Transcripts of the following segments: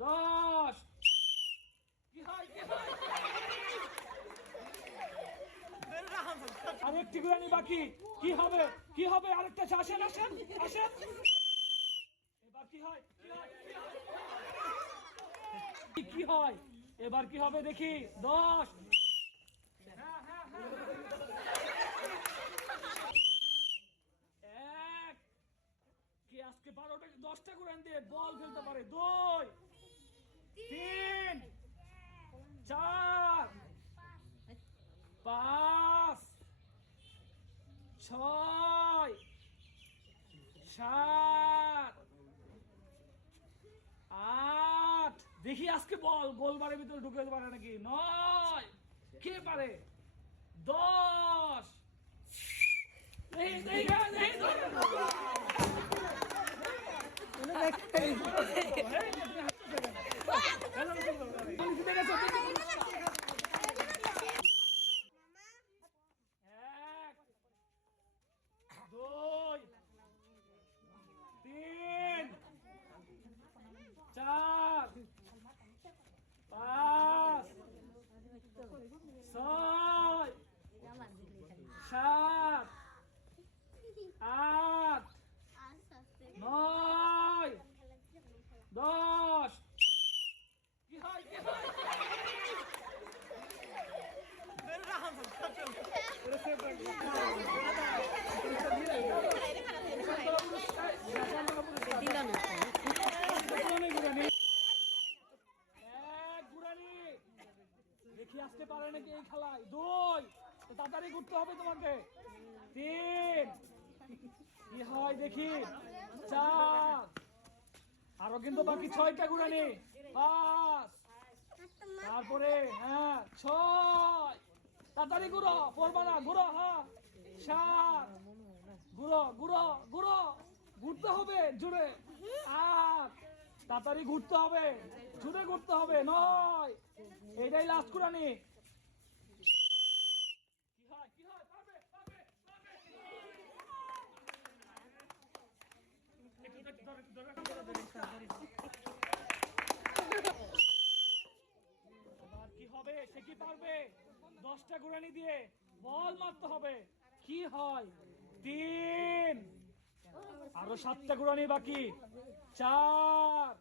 10 কি হয় আরেকটি গুরানি বাকি। কি হবে আরেকটা আসেন এবার কি হয় কি হয় এবার কি হবে দেখি। 10 এক কি আজকে 12টা 10টা গুরান দিয়ে বল ফেলতে পারে। 2 3 4 5 6 7 8 দেখি আজকে বল গোলবারের ভিতরে ঢুকে যেতে পারে নাকি। 9 কে পারে। 10 এক 2 3 4 5 6 7 8 9 10 কি হয় দেখি আসতে পারে নাকি এই খেলায়। 2 তাড়াতাড়ি ঘুরতে হবে তোমাকে। 3 কি হয় দেখি। 4 আরো কিন্তু বাকি 6টা গুরানি। 5 তারপরে 6 তাড়াতাড়ি ঘুরো পড়বা না ঘুরো। 7 ঘুরো ঘুরতে হবে জোরে। 8 তাড়াতাড়ি ঘুরতে হবে জোরে ঘুরতে হবে। 9 এইটাই লাস্ট কুরানি। কি হয় পারবে কি হবে সে কি পারবে। 10টা গুরানি দিয়ে বল মারতে হবে। কি হয়। 3 আরো 7টা গুরানি বাকি। 4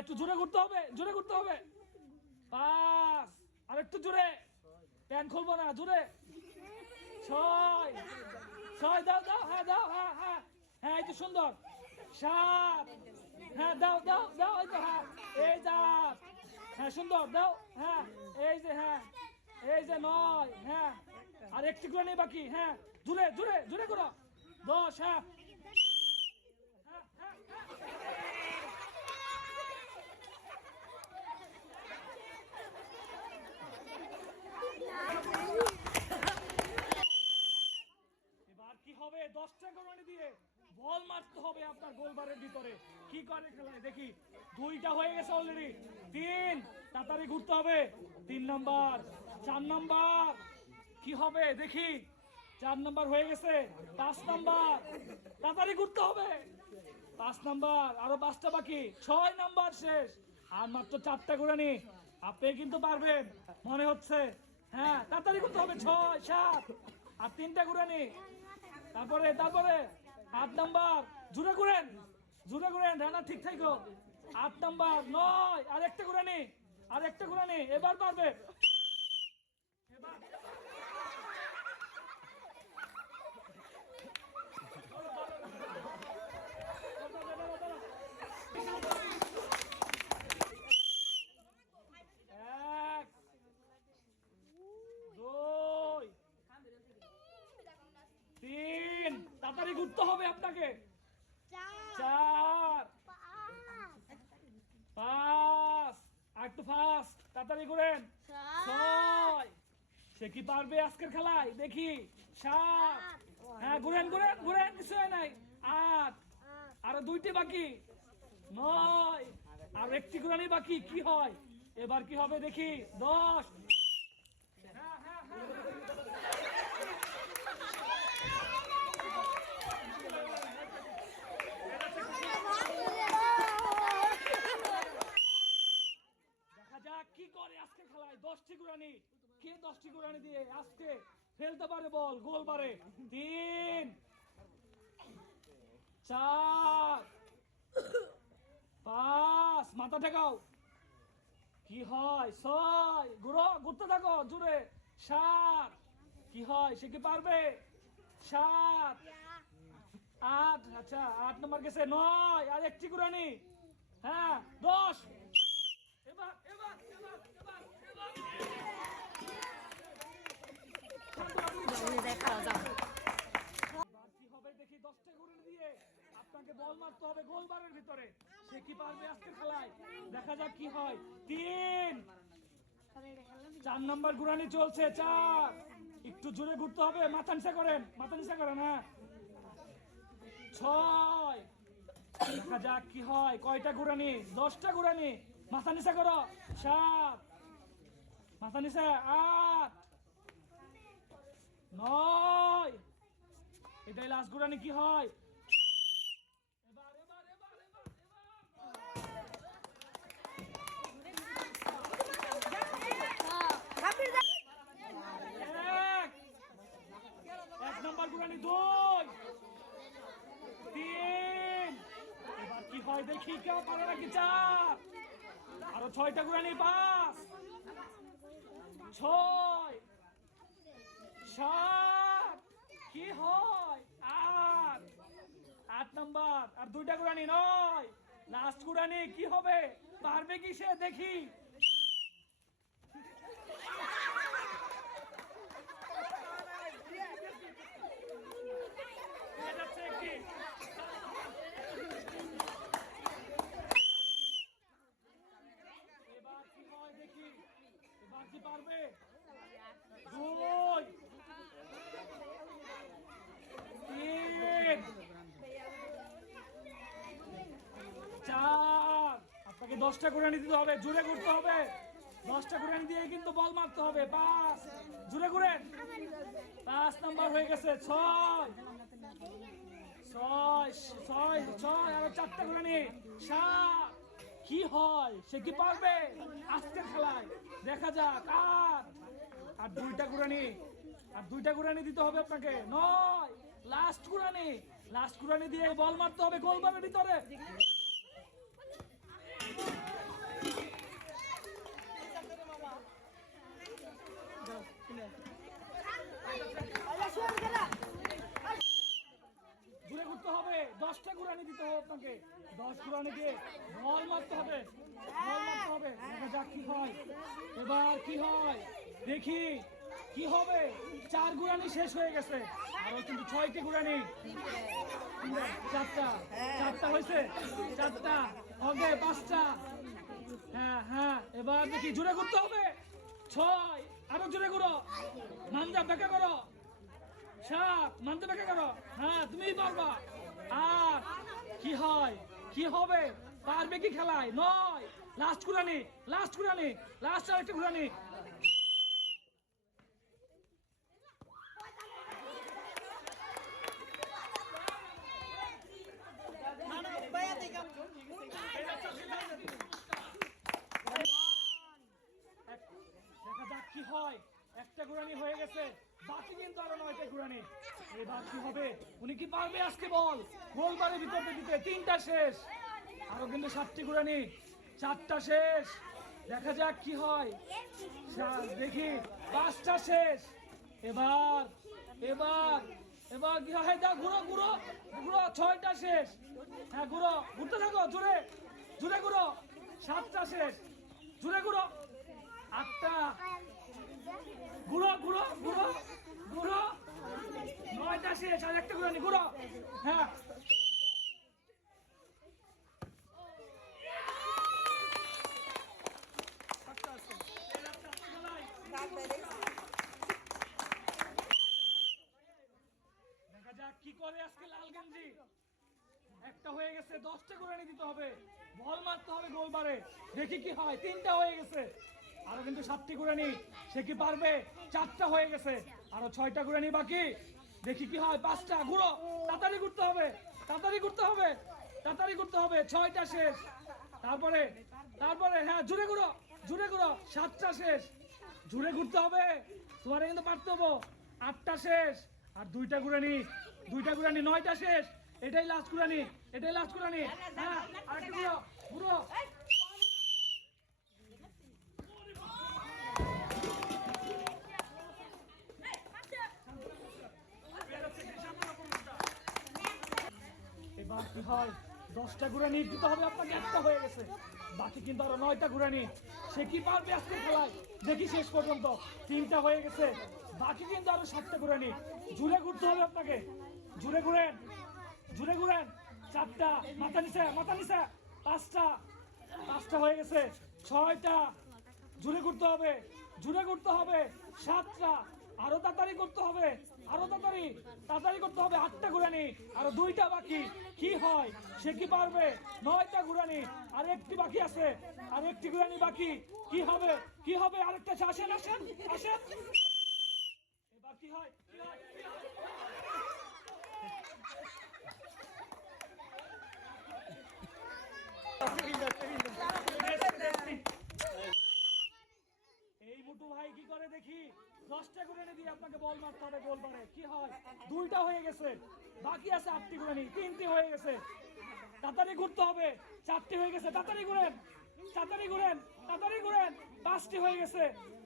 একটু জোরে ঘুরতে হবে 5 আর একটু জোরে প্যান খুলবো না জোরে। 6 দাও দাও এই তো সুন্দর। 7 দাও এই তো এই যা সুন্দর দাও। এই যে 9 আর একটি গুলো নেই বাকি। জোরে করো। 10 এবার কি হবে। 10টা গুরানি দিয়ে বল মারতে হবে আপনার গোলবারের ভিতরে। কি করে খেলায় দেখি। 2টা হয়ে গেছে অলরেডি। 3 তাড়াতাড়ি ঘুরতে হবে। 3 নাম্বার 4 নাম্বার কি হবে দেখি। 4 নাম্বার হয়ে গেছে। 5 নাম্বার তাড়াতাড়ি ঘুরতে হবে। 5 নাম্বার আরো 5টা বাকি। 6 নাম্বার শেষ। আর মাত্র 4টা গুরানি। আপনি কিন্তু পারবেন মনে হচ্ছে। তাড়াতাড়ি ঘুরতে হবে। 6 7 আর 3টা গুরানি। তারপরে 8 নাম্বার জোরে ঘুরেন রানা ঠিক থাকো। 8 নাম্বার 9 আর একটা গুরানি এবার পারবে। এক 2 3 তাড়াতাড়ি ঘুরতে হবে আপনাকে। 4 5 আর একটু ফাস্ট তাড়াতাড়ি ঘুরেন। 6 সে কি পারবে আজকের খেলায় দেখি। 7 ঘুরেন কিছু হয় নাই। 8 আরো 2টি বাকি। 9 আর একটি গুরানি বাকি। কি হয় এবার কি হবে দেখি। 10 হ্যাঁ 10টি গুরানি, কে 10টি গুরানি দিয়ে আজকে ফেলতে পারে বল গোল বারে? 3 4 5, মাথা ঠেকাও। কি হয়? 6, ঘুরতে থাকো জুড়ে। 7, কি হয়? সে কি পারবে? 7 8, আচ্ছা 8 নম্বর গেছে। 9, আর একটি গুরানি। হ্যাঁ 10। এবার এবার এবার এবার এবার কি হবে দেখি? 10টা গুরানি দিয়ে আপনাকে বল মারতে হবে গোলবারের ভিতরে। সে কি পারবে আজকে খেলায়? দেখা যাক কি হয়। 3 4 নম্বর গুরানি চলছে। 4, একটু জোরে ঘুরতে হবে। মাথা নিচা করেন, মাথা নিচা করেন। হ্যাঁ 6, দেখা যাক কি হয়। কয়টা গুরানি? 10টা গুরানি। মাথা নিচা করো। 7, মাথা নিচা। 8 9, এটাই লাস্ট গুরানি। কি হয়? এবার এবার এবার এবার এক নম্বর গুরানি। 2 3, এবার কি হয় দেখি? কেউ পারে নাকি? 4, আরো 6টা গুরানি। 5 6 7, কি হয়? 8 নাম্বার, আর 2টা গুরানি। 9, লাস্ট গুরানি। কি হবে? পারবে কি সে? দেখি। এবার কি হয় দেখি? এবার কি পারবে? 2 3 4, আপনাকে 10টা গুরানি দিতে হবে। জোরে ঘুরতে হবে। 10টা গুরানি দিয়ে কিন্তু বল মারতে হবে। 5, জোরে ঘুরেন। 5 নাম্বার হয়ে গেছে। 6 6 6 6, আর 4টা গুরানি। 7, কি হয়? সে কি পারবে আজকের খেলায়? দেখা যাক। 8, আর 2টা গুরানি। আর 2টা গুরানি দিতে হবে আপনাকে। 9, লাস্ট গুরানি। লাস্ট গুরানি দিয়ে বল মারতে হবে গোলবারের ভিতরে। ঘুরে ঘুরতে হবে। 10টা গুরানি দিতে হবে আপনাকে। 10 গুরানি দিয়ে বল মারতে হবে। বল মারতে হবে। দেখা যাক কি হয়। এবার কি হয় দেখি? কি হবে? 4 গুরানি শেষ হয়ে গেছে। আরো কিন্তু 6টি গুরানি। 4টা হয়েছে। 4টা হবে। 5টা। হ্যাঁ হ্যাঁ, এবার দেখি জোরে ঘুরতে হবে। 6, আরো জোরে ঘুরো। মানজা ব্যাখ্যা করো। 7, মানতে ব্যাখ্যা করো। হ্যাঁ তুমিই পারবা। 8, কি হয়? কি হবে? পারবে কি খেলায়? 9, লাস্ট গুরানি। লাস্ট গুরানি। লাস্ট আরেকটা গুরানি। দেখা যাক কি হয়। একটা গুরানি হয়ে গেছে, বাকি কিন্তু আরো 9টা গুরানি। এবার কি হবে? উনি কি পারবে আজকে বল গোলবারের ভিতরে দিতে? 3টা শেষ। আরো কিন্তু 7টি গুরানি। 4টা শেষ। দেখা যাক কি হয়। দেখি 5টা শেষ। এবার এবার এবার কি হয়? দা ঘুরো ঘুরো ঘুরো। 6টা শেষ। হ্যাঁ ঘুরো, ঘুরতে থাকো জোরে জোরে ঘুরো। 7টা শেষ। জোরে ঘুরো। 8টা। ঘুরো ঘুরো ঘুরো ঘুরো। 9টা শেষ। আর একটা ঘুরানি। ঘুরো। হ্যাঁ দেখা যাক কি করে আজকে লাল গেঞ্জি। একটা হয়ে গেছে। 10টা গুরানি দিতে হবে। বল মারতে হবে গোলবারে। দেখি কি হয়। 3টা হয়ে গেছে। আরো কিন্তু 7টি গুরানি। সে কি পারবে? 4টা হয়ে গেছে। আরো 6টা গুরানি বাকি। দেখি কি হয়। 5টা। ঘুরো, তাড়াতাড়ি ঘুরতে হবে। তাড়াতাড়ি ঘুরতে হবে। তাড়াতাড়ি ঘুরতে হবে। 6টা শেষ। তারপরে তারপরে হ্যাঁ জোরে ঘুরো জোরে ঘুরো। 7টা শেষ। জুড়ে ঘুরতে হবে, তোমারে কিন্তু পারতে হবো। 8টা শেষ, আর 2টা ঘুরানি, 2টা ঘুরানি, 9টা শেষ। এটাই লাস্ট ঘুরানি, এটাই লাস্ট ঘুরানি। হ্যাঁ, আরেকটা ঘুরো, ঘুরো। এবার কি হয়, 10টা ঘুরানি দিতে হবে আপনাকে, একটা হয়ে গেছে, বাকি কিন্তু আরো 9টা ঘুরানি। সে কি পারবে আজকে খেলায়, দেখি শেষ পর্যন্ত। 3টা হয়ে গেছে, বাকি কিন্তু আরো 7টা ঘুরানি। জুড়ে ঘুরতে হবে আপনাকে, জুড়ে ঘুরেন, জুড়ে ঘুরেন। 4টা, মাথা নিচে, মাথা নিচে। 5টা হয়ে গেছে, 6টা, জুড়ে ঘুরতে হবে, জুড়ে ঘুরতে হবে। 7টা, আরো তাড়াতাড়ি করতে হবে, আরো তাড়াতাড়ি, তাড়াতাড়ি করতে হবে। 8টা ঘুরানি, আরো 2টা বাকি। কি হয়, সে কি পারবে? 9টা ঘুরানি, আর একটি বাকি আছে, আর একটি ঘুরানি বাকি। কি হবে, কি হবে? আরেকটা আছে, আসেন, আসেন, আসেন। এবার কি হয়, কি হয়, কি হয়? এই মুটু ভাই কি করে দেখি, 10টা ঘুরানি দিয়ে আপনাকে বল মারতে হবে গোল পারে। কি হয়, 2টা হয়ে গেছে, বাকি আছে 8টি ঘুরানি, 3টি হয়ে গেছে, তাড়াতাড়ি ঘুরতে হবে। 4টি হয়ে গেছে, তাড়াতাড়ি ঘুরেন, তাড়াতাড়ি ঘুরেন, তাড়াতাড়ি ঘুরেন। 5টি হয়ে গেছে,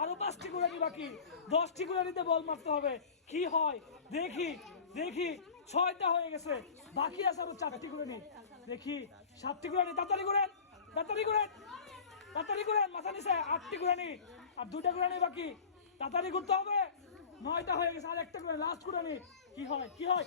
আরো 5টি ঘুরানি বাকি। 10টি ঘুরানিতে বল মারতে হবে। কি হয় দেখি, দেখি। 6টা হয়ে গেছে, বাকি আছে আরো 4টি ঘুরানি। দেখি 7টি ঘুরানি, তাড়াতাড়ি ঘুরেন, তাড়াতাড়ি ঘুরেন, তাড়াতাড়ি করেন। মাথা নিচে, 8টি ঘুরানি, আর 2টা ঘুরানি বাকি। তাড়াতাড়ি ঘুরতে হবে। 9টা হয়ে গেছে, আর একটা করে লাস্ট ঘুরানি। কি হয়, কি হয়?